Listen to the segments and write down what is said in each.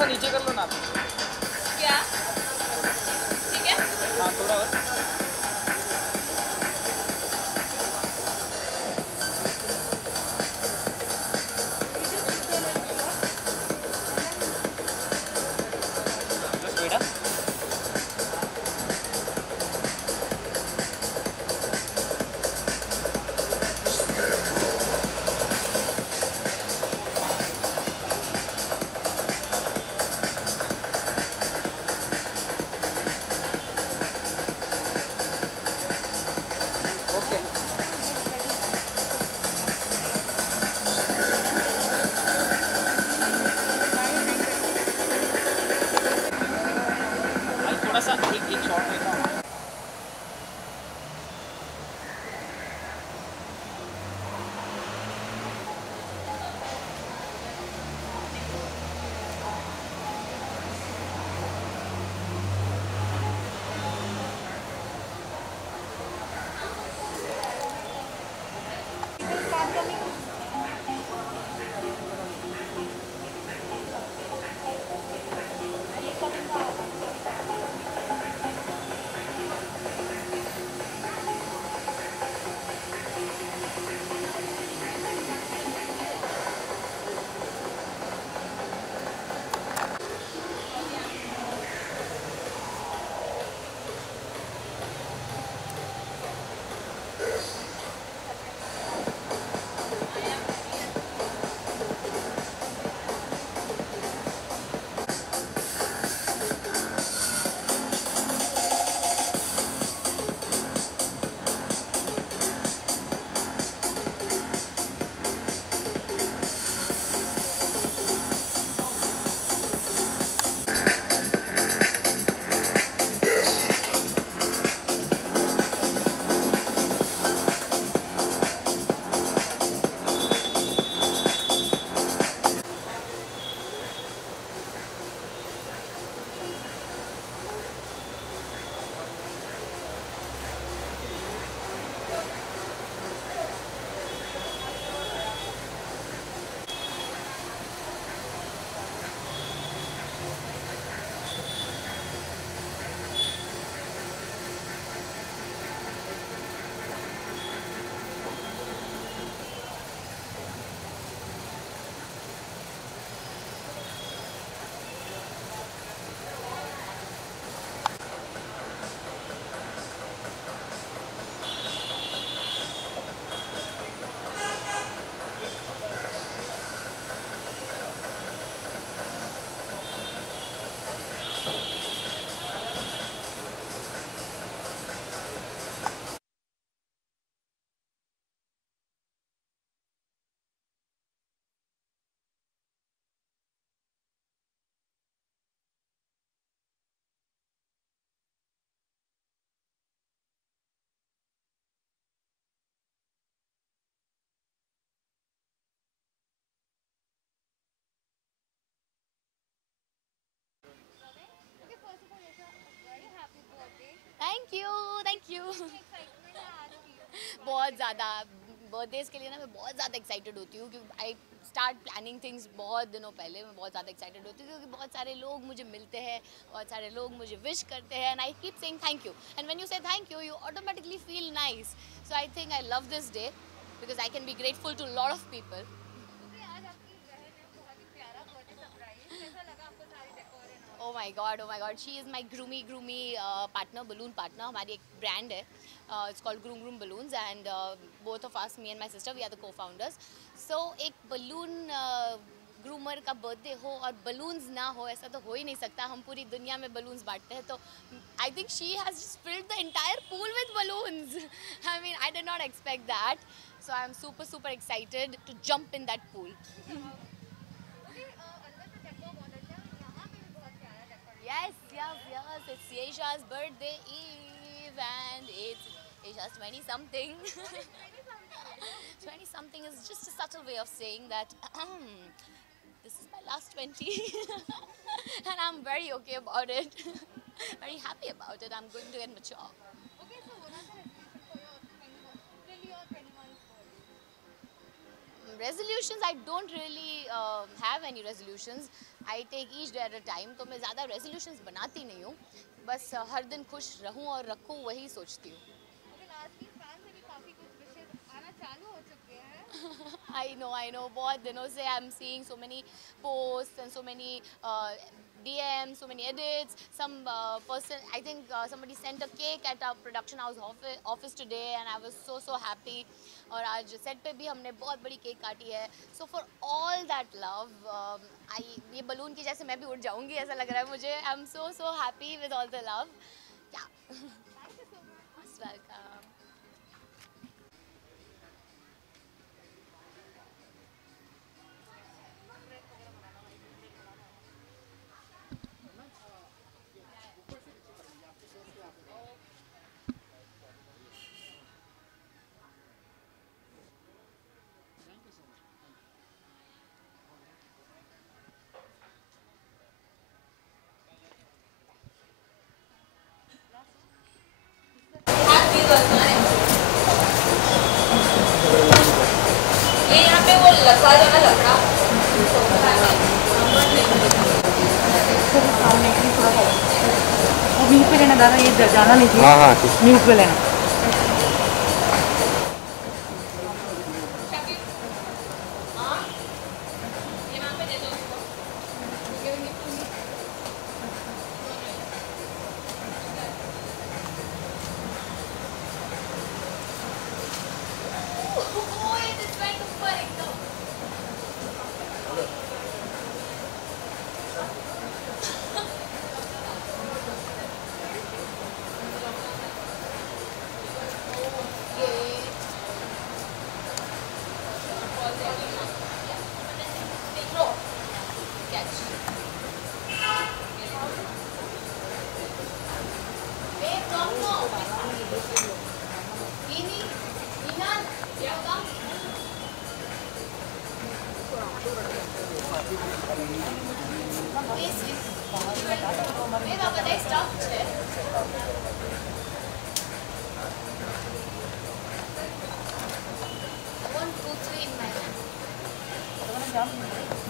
सा नीचे कर लो ना। क्या? ठीक है? हाँ थोड़ा और। बस बेटा। ओके। भाई थोड़ा सा एक शॉट लेता हूँ। Thank you, thank you. बहुत ज़्यादा बर्थडेज के लिए ना मैं बहुत ज़्यादा एक्साइटेड होती हूँ क्योंकि आई स्टार्ट प्लानिंग थिंग्स बहुत दिनों पहले। मैं बहुत ज़्यादा एक्साइटेड होती हूँ क्योंकि बहुत सारे लोग मुझे मिलते हैं, बहुत सारे लोग मुझे विश करते हैं and I keep saying thank you and when you say thank you you automatically feel nice. So I think I love this day because I can be grateful to lot of people. Oh my God she is my Groomy partner, balloon partner. हमारी एक brand है, it's called Groom Groom Balloons and both of us, me and my sister, we are the co-founders. So एक balloon groomer का birthday हो और balloons ना हो, ऐसा तो हो ही नहीं सकता। हम पूरी दुनिया में बलून्स बांटते हैं, तो I think she has filled the entire pool with balloons. I mean I did not expect that, so I am super excited to jump in that pool. Yes, it's Yesha's birthday eve and it's Yesha's 20 something. 20 something is just a subtle way of saying that this is my last 20 and I'm very okay about it. Very happy about it. I'm going to get mature. Resolutions, I don't really have any resolutions. I take each day at a time. तो मैं ज़्यादा resolutions बनाती नहीं हूँ, बस हर दिन खुश रहूँ और रखूँ, वही सोचती हूँ। आई नो बहुत दिनों से I am seeing so many post and so many DMs, so many edits. Some person, I think somebody sent a cake at our production house office today, and I was so happy. और आज set पे भी हमने बहुत बड़ी cake काटी है. So for all that love, ये बलून की जैसे मैं भी उड़ जाऊंगी ऐसा लग रहा है मुझे. I'm so happy with all the love. Yeah. Most welcome. Mute पे लेना दादा, ये जाना नहीं चाहिए। हाँ हाँ ठीक। म्यूट पे लेना।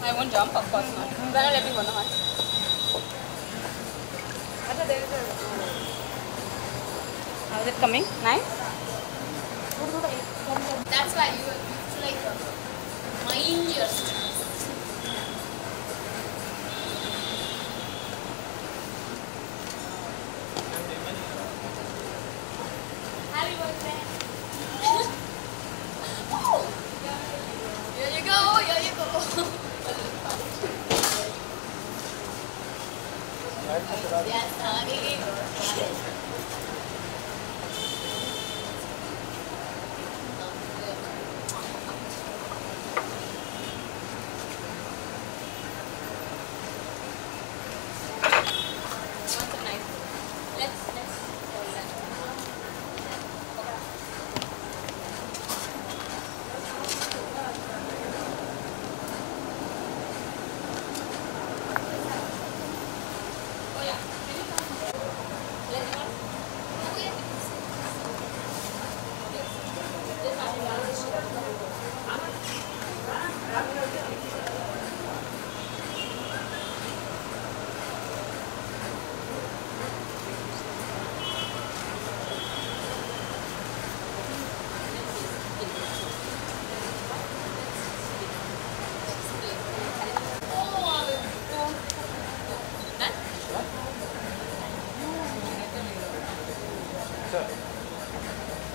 I won't jump, of course not. Gonna let me go now. How's it coming? Nice? That's why you have to like mind your steps. Happy birthday. Oh, here you go, here you go. Yes, honey.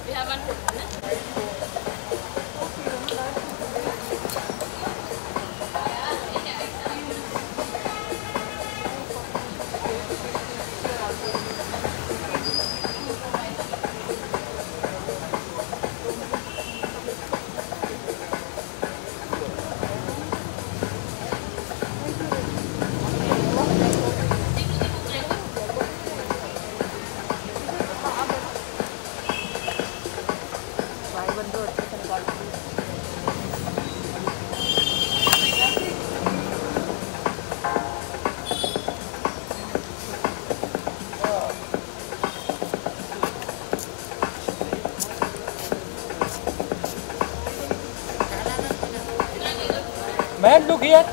We have one food. Man, look here.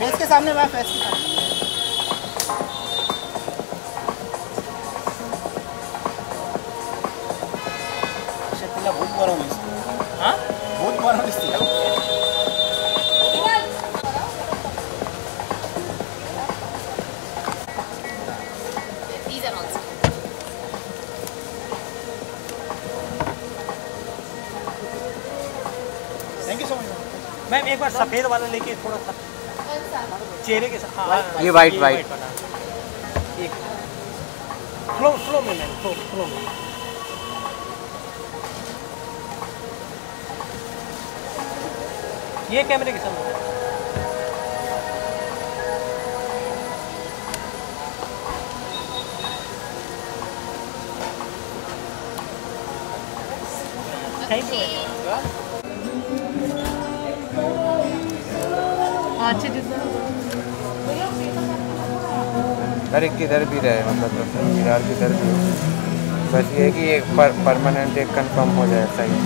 Face के सामने मैं face के सामने शक्तिला बहुत बड़ा मिस्ती हाँ बहुत बड़ा मिस्ती है These are also. Thank you so much ma'am एक बार सफ़ेद वाला लेके थोड़ा सा चेहरे के साथ हाँ ये वाइट वाइट एक फ्लो फ्लो में मैम फ्लो में ये कैमरे के सामने थैंक यू अच्छे जितना अरे किधर भी रहे मतलब फिलहाल किधर भी बस ये है कि एक परमानेंट एक कंफर्म हो जाए सही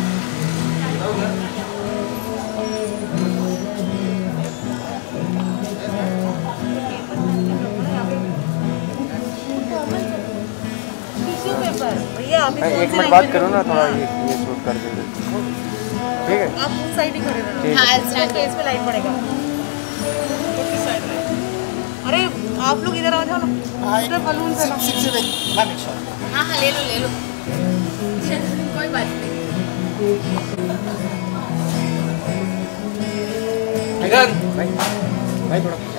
भैया आप एक मिनट बात करो ना थोड़ा ये शूट कर दे ठीक है आप उस साइड ही खड़े रहना ठीक हाँ, I'll stand फेस पे लाइट पड़ेगा अरे आप लोग इधर आ जाओ ना इधर बलून से ना मैम एक शॉट हाँ हाँ ले लो कोई बात नहीं इधर भाई थोड़ा पीछे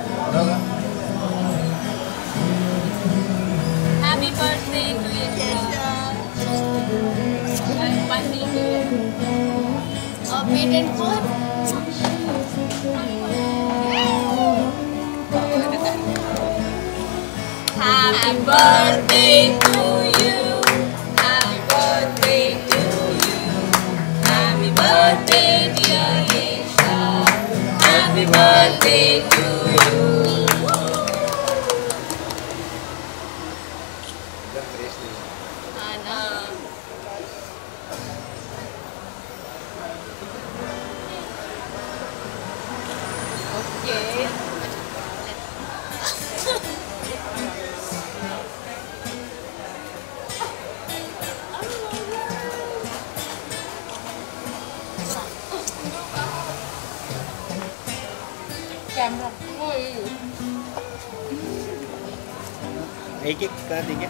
Happy birthday to you. Patent for Happy birthday to you. Happy birthday to you. Happy birthday dear Yesha. Happy birthday to you. Anna. Okay. Camera एक एक कर देंगे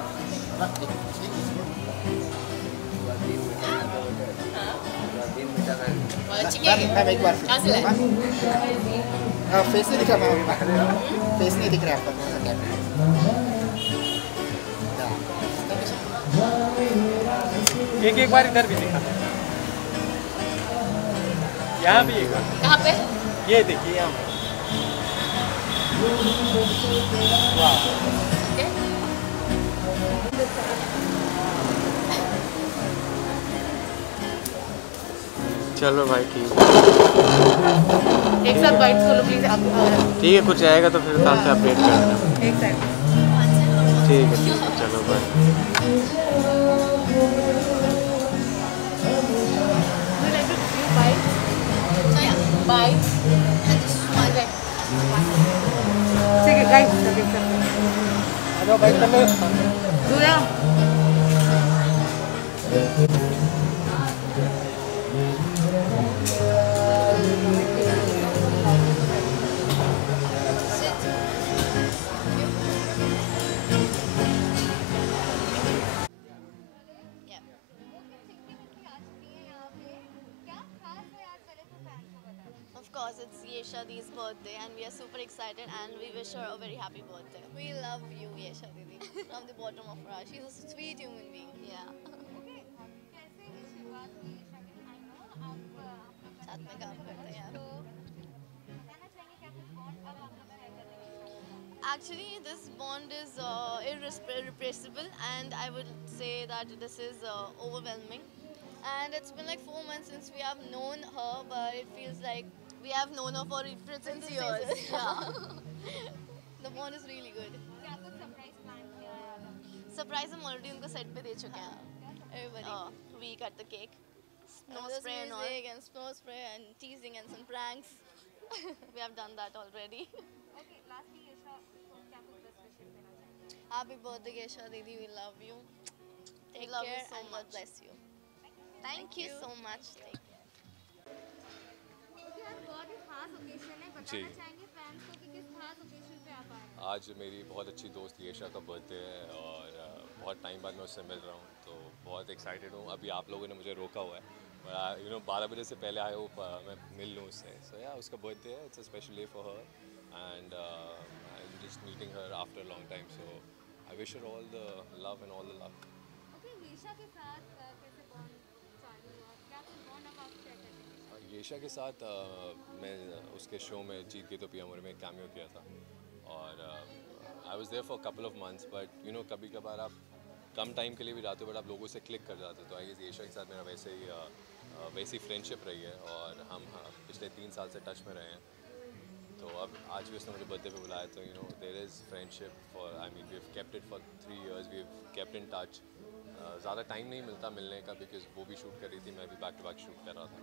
मैम एक बार कहाँ से लाए? फेस नहीं दिख रहा मैम फेस नहीं दिख रहा आपका थोड़ा सा कैमरा एक बार इधर भी दिखा यहाँ भी एक बार कहाँ पे? ये देखिए यहाँ पे। वाह Okay. चलो भाई ठीक एक साथ बाइट्स खोलो प्लीज आप ठीक है कुछ आएगा तो फिर साथ से अपडेट कर देना एक साइड ठीक है चलो bye So yeah, bye. And just one way. ठीक है गाइस आ जाओ बाइक कर लो दूया Yeah. Of course, it's Yesha-di's birthday and we are super excited and we wish her a very happy birthday. We love you, Yesha Didi, from the bottom of our heart. She's a sweet human being. Yeah. साथ में काम करते हैं यार. Actually, this bond is irrepressible, and I would say that this is overwhelming. And it's been like 4 months since we have known her, but it feels like we have known her for since years. Yeah. The bond is really good. Surprise हम already उनको set पे दे चुके हैं. Everybody. We cut the cake. Snow spray and all. And snow spray and teasing and some pranks. We have done that already. Okay, lastly यशा को क्या कुछ best wishes देना चाहेंगे? Happy birthday, Yesha Didi. We love you. Take love you care so and God much. bless you. Thank you so much. Okay, आज बहुत ही खास occasion है, जी। बताना चाहेंगे fans को कि किस खास occasion पे आप आए हैं? आज मेरी बहुत अच्छी दोस्त येशा का बर्थडे है और बहुत टाइम बाद मैं उससे मिल रहा हूँ, तो बहुत एक्साइटेड हूँ। अभी आप लोगों ने मुझे रोका हुआ है, यू नो 12 बजे से पहले आया हूँ मैं मिल लूँ उससे। सो या उसका बर्थडे है, it's a special day for her and I am just meeting her after a long time, so I wish her all the love and all the luck. Okay, यशा के साथ कैसे bond चालू हुआ? क्या कुछ bond अब आप share करेंगे? येशा के साथ मैं उसके शो में जीत के तो पिया मोरे में एक कैमियो किया था और I was there for couple of months, but you know कभी कभार आप कम टाइम के लिए भी जाते हो बट आप लोगों से क्लिक कर जाते हो। तो आई गेस येशा के साथ मेरा वैसी फ्रेंडशिप रही है और हम पिछले 3 साल से टच में रहे हैं। तो अब आज भी उसने मुझे बर्थडे पे बुलाया, तो you know there is friendship for, I mean we have kept it for 3 years, we have kept in touch. ज़्यादा टाइम नहीं मिलता मिलने का बिकॉज वो भी शूट कर रही थी, मैं भी बैक टू बैक शूट कर रहा था।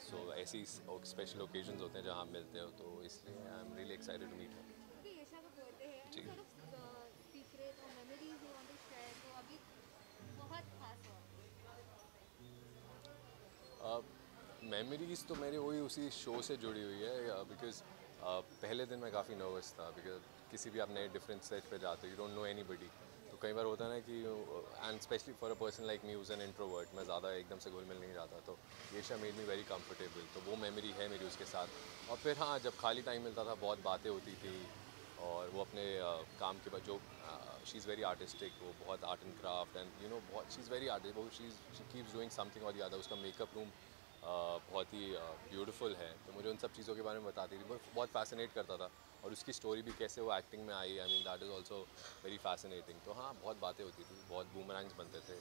सो ऐसी स्पेशल ओकेजन्स होते हैं जहाँ आप मिलते हो, तो इसलिए I am really excited to meet her. Okay, Yasha का birthday है, जी। sort of secret or memories you want to share जो अभी बहुत खास हो? मेमोरीज तो मेरी वही उसी शो से जुड़ी हुई है बिकॉज पहले दिन मैं काफ़ी नर्वस था बिकॉज किसी भी आप नए डिफरेंट सेट पे जाते हो, यू डोंट नो एनीबडी। तो कई बार होता है ना कि and specially for a person like me whose an introvert, मैं ज़्यादा एकदम से घुल मिल नहीं जाता, तो येशा मेड मी वेरी कंफर्टेबल। तो वो मेमोरी है मेरी उसके साथ। और फिर हाँ, जब खाली टाइम मिलता था बहुत बातें होती थी और वो अपने काम के बाद जो शी इज़ वेरी आर्टिस्टिक, वो बहुत art and craft and you know बहुत शी इज़ वेरी आर्टिस्ट, वो शी कीप्स डूइंग समथिंग और द अदर। उसका मेकअप रूम बहुत ही ब्यूटीफुल है, तो मुझे उन सब चीज़ों के बारे में बताती थी, मुझे बहुत फैसिनेट करता था। और उसकी स्टोरी भी कैसे वो एक्टिंग में आई, I mean that is also very fascinating. तो हाँ, बहुत बातें होती थी, बहुत बूमरैंग्स बनते थे।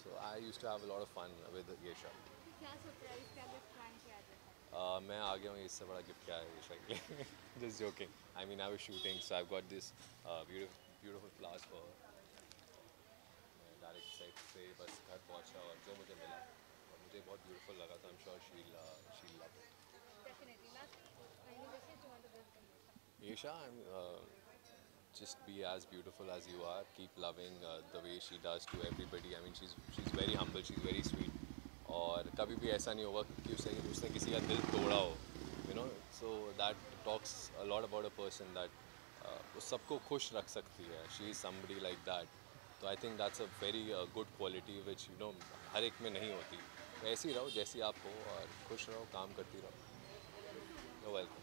So I used to have a lot of fun with Yesha. क्या surprise, क्या gift plan किया आज ऐसा? मैं आ गया हूँ, इससे बड़ा गिफ्ट क्या है येशा के लिए। Just joking, I mean I was shooting, so I got this beautiful flowers for. मैं डायरेक्ट सेट से बस घर पहुँचा और जो मुझे मिला और मुझे बहुत ब्यूटीफुल लगा, तो I am sure she love it. Definitely. Lastly, any wishes you want to give them? Yesha, just be as beautiful as you are. Keep loving the way she does to everybody. I mean, she's very humble, she's very sweet. और कभी भी ऐसा नहीं होगा कि उसने किसी का दिल तोड़ा हो, you know. So that talks a lot about a person that वो सबको खुश रख सकती है. She is somebody like that. तो I think that's a very good quality which you know हर एक में नहीं होती. तो ऐसे ही रहो जैसी आप हो और खुश रहो, काम करती रहो. You're welcome.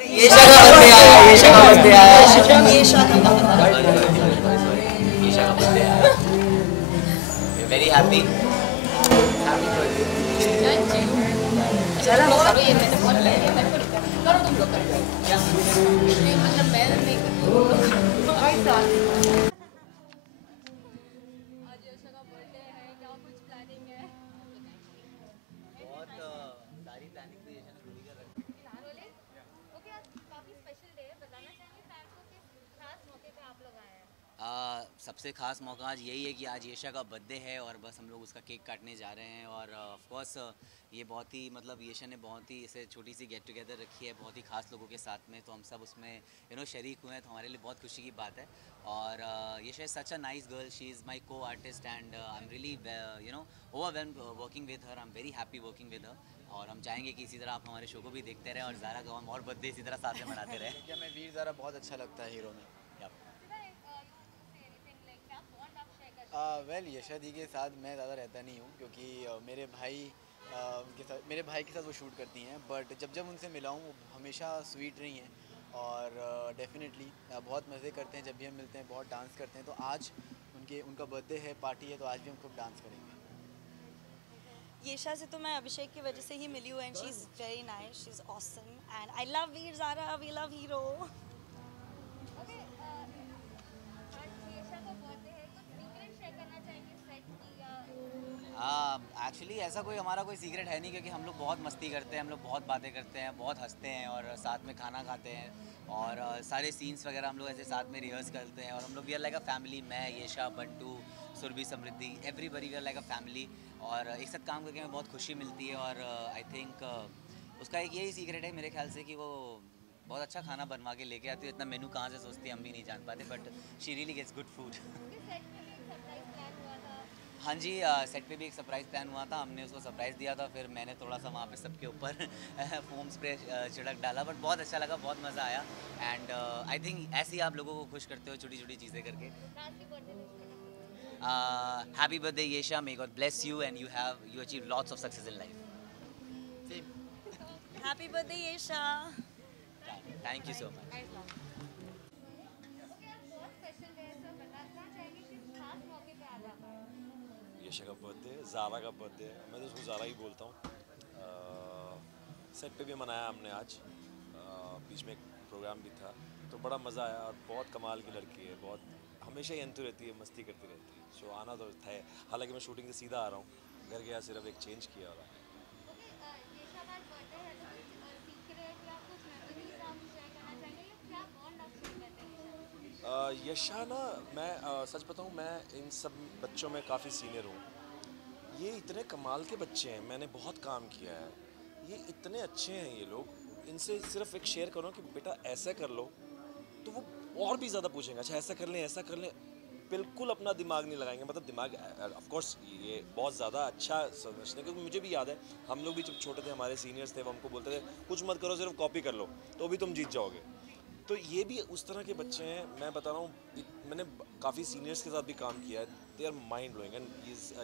येशा का बर्थडे आया, येशा का बर्थडे आया, येशा का बर्थडे आया। Very happy birthday. चलो करो, ये मैंने बहुत करो, तुम लोग करो। नहीं मतलब मैं नहीं आज यशा का birthday है, क्या कुछ planning है? बहुत सारी प्लानिंग तो येशा ने खुद ही कर रखी है। प्लान वाले? Okay, आज काफी special day है, बताना चाहेंगे fans को किस खास मौके पे आप लोग आए हैं? सबसे ख़ास मौका आज यही है कि आज येशा का बर्थडे है और बस हम लोग उसका केक काटने जा रहे हैं। और ऑफ कोर्स ये बहुत ही मतलब येशा ने बहुत ही इसे छोटी सी गेट टुगेदर रखी है बहुत ही ख़ास लोगों के साथ में, तो हम सब उसमें यू नो शरीक हुए हैं, तो हमारे लिए बहुत खुशी की बात है। और Yesha is such a nice girl, she is my co-artist and I am really you know overwhelmed working with her, I am very happy working with her. और हम चाहेंगे कि इसी तरह आप हमारे शो को भी देखते रहें और ज़ारा का हम और बर्थडे इसी तरह साथ में मनाते रहें। क्या मैं वीर ज़ारा बहुत अच्छा लगता है हीरो में। वेल यशा दी के साथ मैं ज़्यादा रहता नहीं हूँ क्योंकि मेरे भाई के साथ वो शूट करती हैं, बट जब उनसे मिला हूँ वो हमेशा स्वीट रही हैं और डेफिनेटली बहुत मज़े करते हैं। जब भी हम मिलते हैं बहुत डांस करते हैं, तो आज उनका बर्थडे है, पार्टी है, तो आज भी हम खूब डांस करेंगे। येशा से तो मैं अभिषेक की वजह से ही मिली हूँ and she is very nice, she is awesome and I love Veer Zaara, we love hero. Okay, आज येशा का बर्थडे है, कुछ सीक्रेट शेयर करना चाहेंगे सेट की या एक्चुअली ऐसा हमारा कोई सीक्रेट है नहीं, क्योंकि हम लोग बहुत मस्ती करते हैं, हम लोग बहुत बातें करते हैं, बहुत हंसते हैं और साथ में खाना खाते हैं और सारे सीन्स वगैरह हम लोग ऐसे साथ में रिहर्स करते हैं और हम लोग we are like a family. मैं, Yesha, Bantu, Surbhi, Samriddhi, everybody we are like a family और एक साथ काम करके हमें बहुत खुशी मिलती है और आई थिंक उसका एक यही सीक्रेट है मेरे ख्याल से कि वो बहुत अच्छा खाना बनवा के लेके आती है। इतना मेनू कहाँ से सोचती है हम भी नहीं जान पाते, but she really gets good food. हाँ जी, सेट पे भी एक सरप्राइज़ प्लान हुआ था, हमने उसको सरप्राइज़ दिया था, फिर मैंने थोड़ा सा वहाँ पे सबके ऊपर फोम स्प्रे छिड़क डाला, बट बहुत अच्छा लगा, बहुत मज़ा आया एंड आई थिंक ऐसे ही आप लोगों को खुश करते हो छोटी छोटी चीज़ें करके। Happy birthday Yesha, may God bless you and you achieve lots of success in life. Happy birthday Yesha. Thank you so much. Yesha का बर्थडे, ज़ारा का बर्थडे, मैं तो उसको ज़ारा ही बोलता हूँ। सेट पे भी मनाया हमने आज, बीच में एक प्रोग्राम भी था, तो बड़ा मज़ा आया और बहुत कमाल की लड़की है, बहुत हमेशा ही अंतु रहती है, मस्ती करती रहती है। सो आना तो था, हालांकि मैं शूटिंग से सीधा आ रहा हूँ, घर गया सिर्फ एक चेंज किया और यशा ना, मैं सच बताऊँ, मैं इन सब बच्चों में काफ़ी सीनियर हूँ। ये इतने कमाल के बच्चे हैं, मैंने बहुत काम किया है, ये इतने अच्छे हैं ये लोग, इनसे सिर्फ एक शेयर करो कि बेटा ऐसा कर लो, तो वो और भी ज़्यादा पूछेंगे, अच्छा ऐसा कर लें, ऐसा कर लें, बिल्कुल अपना दिमाग नहीं लगाएंगे। मतलब दिमाग ऑफ कोर्स ये बहुत ज़्यादा अच्छा समझते हैं, क्योंकि मुझे भी याद है, हम लोग भी जब छोटे थे, हमारे सीनियर्स थे, वो हमको बोलते थे कुछ मत करो, सिर्फ कॉपी कर लो तो भी तुम जीत जाओगे। तो ये भी उस तरह के बच्चे हैं। मैं बता रहा हूँ, मैंने काफ़ी सीनियर्स के साथ भी काम किया है, they are mind blowing and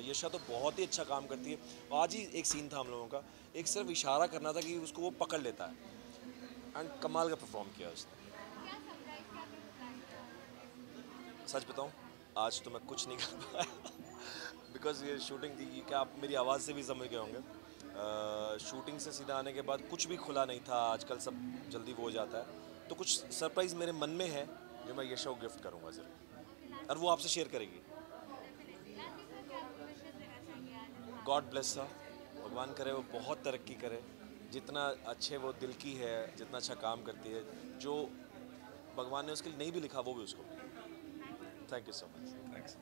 Yesha तो बहुत ही अच्छा काम करती है। आज ही एक सीन था हम लोगों का, एक सिर्फ इशारा करना था कि उसको वो पकड़ लेता है एंड कमाल का परफॉर्म किया उसने। सच बताऊँ, आज तो मैं कुछ नहीं कर पाया बिकॉज ये शूटिंग थी, क्या आप मेरी आवाज़ से भी समझ गए होंगे। शूटिंग से सीधा आने के बाद कुछ भी खुला नहीं था, आजकल सब जल्दी वो हो जाता है, तो कुछ सरप्राइज़ मेरे मन में है जो मैं येशा को गिफ्ट करूँगा ज़रूर, और वो आपसे शेयर करेगी। गॉड ब्लेस हर, भगवान करे वो बहुत तरक्की करे, जितना अच्छे वो दिल की है, जितना अच्छा काम करती है, जो भगवान ने उसके लिए नहीं भी लिखा वो भी उसको। Thank you so much. Thanks.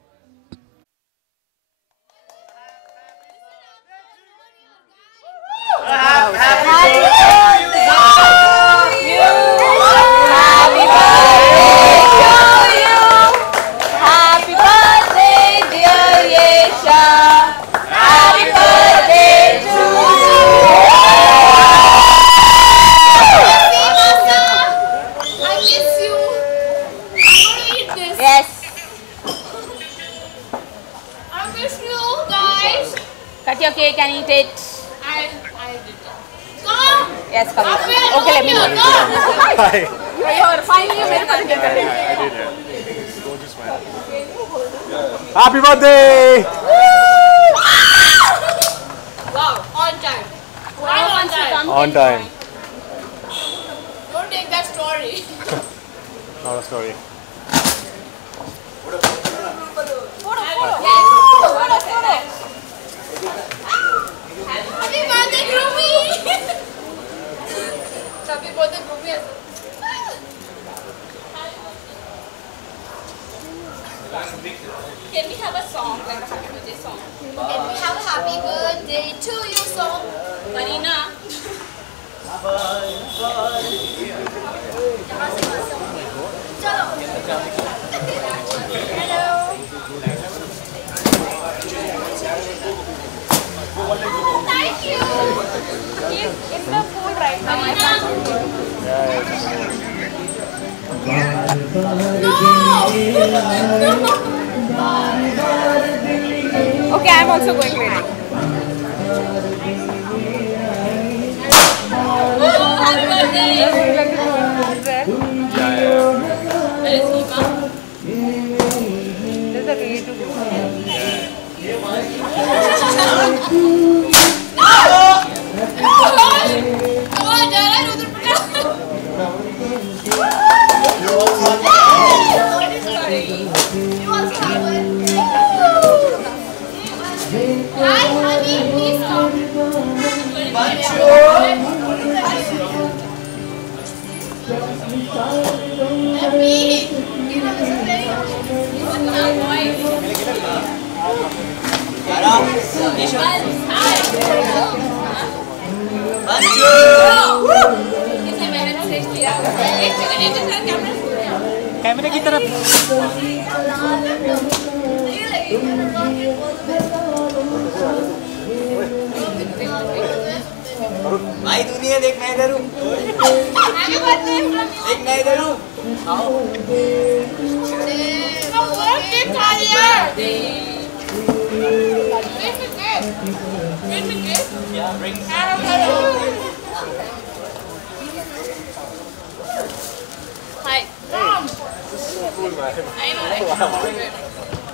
Cut your cake and eat it. I did that. Come! Yes, come on. Okay, let me know. You're finally you made it. Happy birthday! Wow, on time. Right on time. On time. Don't take that story. Not a story. Happy birthday, Groovy! Happy birthday, Groovy. Can we have a song, like a happy birthday song? Can we have a happy birthday to you song? Marina. Thank you. He's in the pool right now. Okay, I'm also going with you. Happy birthday. Where is Hima? There's a way to go. कितनी मेहनत से किया। एक second sir camera कैमरे की तरफ भाई दुनिया देख मैं इधर हूँ, देख मैं इधर हूँ। आओ Hi. I know, right?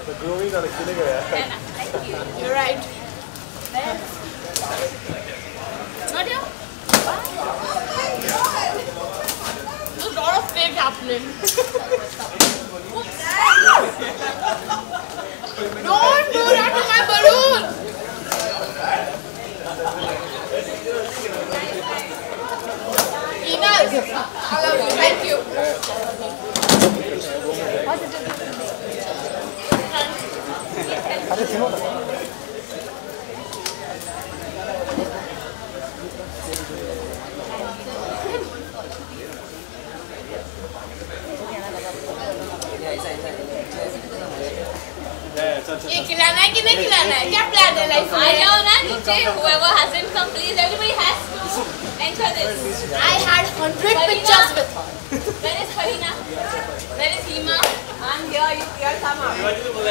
The grooming are killing it. You're right. Not you? There's a lot of fake happening. Don't do that to my balloon! Ines, I love you. Thank you. ये खिलाना है कि नहीं खिलाना है? क्या plan है life में? आ जाओ ना नीचे. Whoever hasn't come, please, everybody has to enter this. I had 100 pictures with her. Where is Farina? Where is Hima? I'm here. You are come out.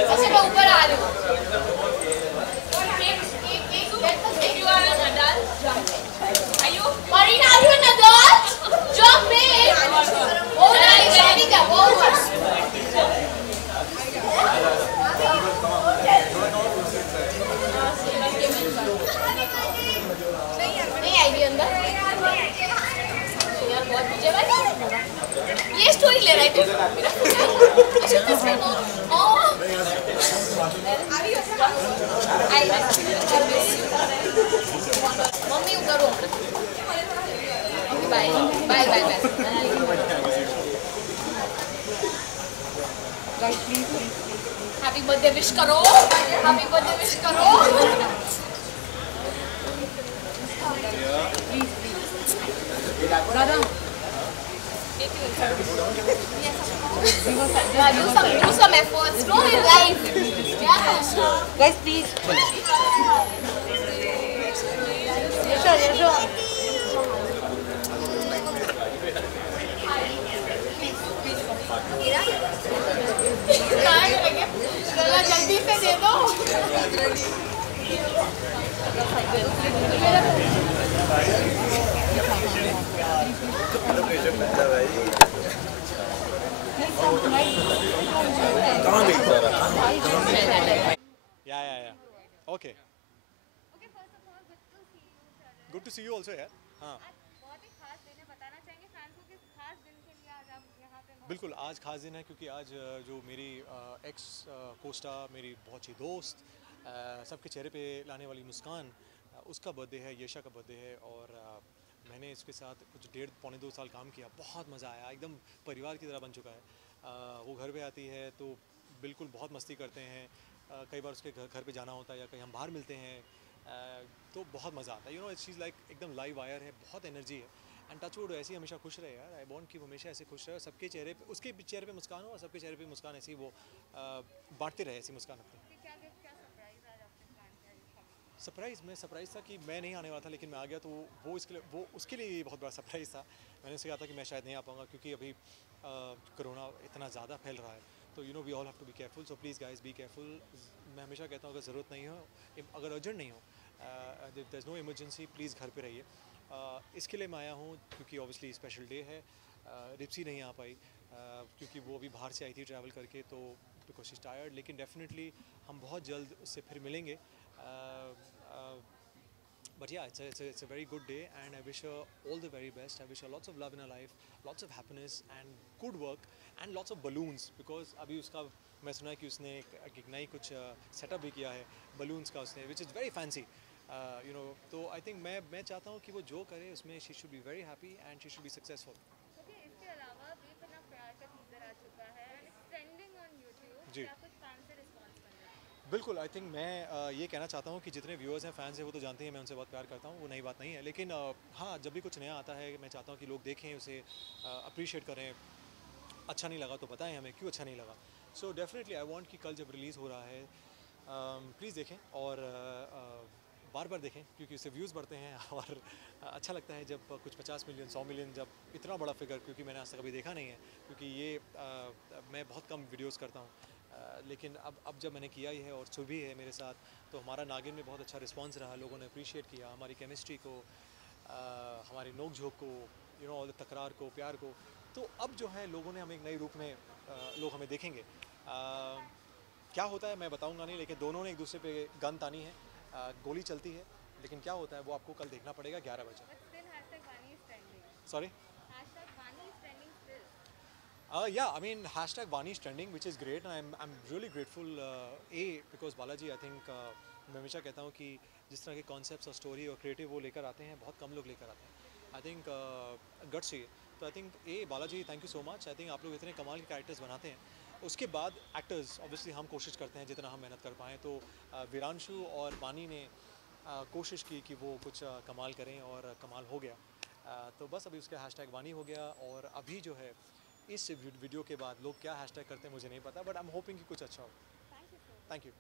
अच्छा मैं ऊपर आ रही हूँ. If you are an adult, jump in. Are you? Farina, are you an adult? Jump in. Oh, nice. ठीक है. Over. नहीं आएगी अंदर यार बहुत पीछे बैठा ये स्टोरी ले रहा है मम्मी करो bye bye bye bye happy birthday wish करो हैप्पी बर्थडे विश करो do some efforts. Go in life. Yeah. Guys, please. Sure. जल्दी से दे दो Yeah. Okay. Okay, first of all, good to see you, Sharan. Good to see you also, यार. हाँ. आज बहुत ही खास दिन है, बताना चाहेंगे फैंस को किस खास दिन के लिए आज आप यहाँ पे मौजूद बिल्कुल आज खास दिन है क्योंकि आज जो मेरी एक्स कोस्टा मेरी बहुत ही दोस्त सबके चेहरे पे लाने वाली मुस्कान उसका बर्थडे है यशा का बर्थडे है और मैंने इसके साथ कुछ 1.5-2 साल काम किया बहुत मज़ा आया एकदम परिवार की तरह बन चुका है वो घर पे आती है तो बिल्कुल बहुत मस्ती करते हैं कई बार उसके घर पे जाना होता है या कहीं हम बाहर मिलते हैं तो बहुत मज़ा आता है यू नो इस चीज़ लाइक एकदम लाइव वायर है बहुत एनर्जी है एंड टच वुड ऐसे ही हमेशा खुश रहे यार आई वांट कि वो हमेशा ऐसे खुश रहे और सबके चेहरे पे उसके चेहरे पे मुस्कान हो और सबके चेहरे पे मुस्कान ऐसी वो बांटते रहे ऐसी मुस्कान अपनी सरप्राइज़ था कि मैं नहीं आने वाला था लेकिन मैं आ गया तो वो उसके लिए बहुत बड़ा सरप्राइज़ था मैंने उससे कहा था कि मैं शायद नहीं आ पाऊँगा क्योंकि अभी कोरोना इतना ज़्यादा फैल रहा है तो you know we all have to be careful so please guys be careful मैं हमेशा कहता हूँ अगर ज़रूरत नहीं हो अगर अर्जेंट नहीं हो there is no emergency please घर पे रहिए इसके लिए मैं आया हूँ क्योंकि ऑब्वियसली स्पेशल डे है रिप्सी नहीं आ पाई क्योंकि वो अभी बाहर से आई थी ट्रैवल करके तो बिकॉज शी इज़ टायर्ड लेकिन डेफिनेटली हम बहुत जल्द उससे फिर मिलेंगे But yeah, it's a very good day and I wish her all the very best. I wish her lots of love in her life, lots of happiness and good work and lots of balloons because अभी उसका मैं सुना है कि उसने एक नई कुछ सेटअप भी किया है balloons का उसने which is very fancy. You know, तो I think मैं चाहता हूँ कि वो जो करे उसमें she should be very happy and she should be successful. Okay, इसके अलावा बेपनाह प्यार का टीजर आ चुका है and it's trending on YouTube. जी. क्या कुछ फैन से रिस्पॉन्स मिल रहा है? बिल्कुल, आई थिंक मैं ये कहना चाहता हूँ कि जितने व्यूअर्स हैं, फैंस हैं, वो तो जानते हैं मैं उनसे बहुत प्यार करता हूँ, वो नई बात नहीं है। लेकिन हाँ, जब भी कुछ नया आता है मैं चाहता हूँ कि लोग देखें उसे, अप्रिशिएट करें। अच्छा नहीं लगा तो बताएं हमें क्यों अच्छा नहीं लगा। सो डेफिनेटली आई वांट कि कल जब रिलीज़ हो रहा है प्लीज़ देखें और बार बार देखें, क्योंकि उससे व्यूज़ बढ़ते हैं और अच्छा लगता है जब कुछ 50 मिलियन 100 मिलियन, जब इतना बड़ा फिगर, क्योंकि मैंने आज तक कभी देखा नहीं है, क्योंकि ये मैं बहुत कम वीडियोस करता हूँ। लेकिन अब जब मैंने किया ही है और सुबह है मेरे साथ, तो हमारा नागिन में बहुत अच्छा रिस्पांस रहा, लोगों ने अप्रिशिएट किया हमारी केमिस्ट्री को, हमारी नोक झोंक को, और तकरार को, प्यार को। तो अब जो है लोगों ने हमें एक नए रूप में, लोग हमें देखेंगे। क्या होता है मैं बताऊंगा नहीं, लेकिन दोनों ने एक दूसरे पे गन तानी है, गोली चलती है, लेकिन क्या होता है वो आपको कल देखना पड़ेगा 11 बजे। Sorry, yeah, I mean #Vani is trending, which is great, and I'm really grateful. Because Balaji, I think मैं हमेशा कहता हूँ कि जिस तरह के कॉन्सेप्ट्स और स्टोरी और क्रिएटिव वो लेकर आते हैं, बहुत कम लोग लेकर आते हैं। आई थिंक गट्स चाहिए। तो I think Balaji, thank you so much. I think आप लोग इतने कमाल के कैरेक्टर्स बनाते हैं। उसके बाद एक्टर्स ऑब्वियसली हम कोशिश करते हैं जितना हम मेहनत कर पाएँ। तो वीरांशु और वानी ने कोशिश की कि वो कुछ कमाल करें और कमाल हो गया। तो बस अभी उसका #वानी हो गया, और अभी जो है इस वीडियो के बाद लोग क्या हैशटैग करते हैं मुझे नहीं पता, बट आई एम होपिंग कि कुछ अच्छा हो। Thank you.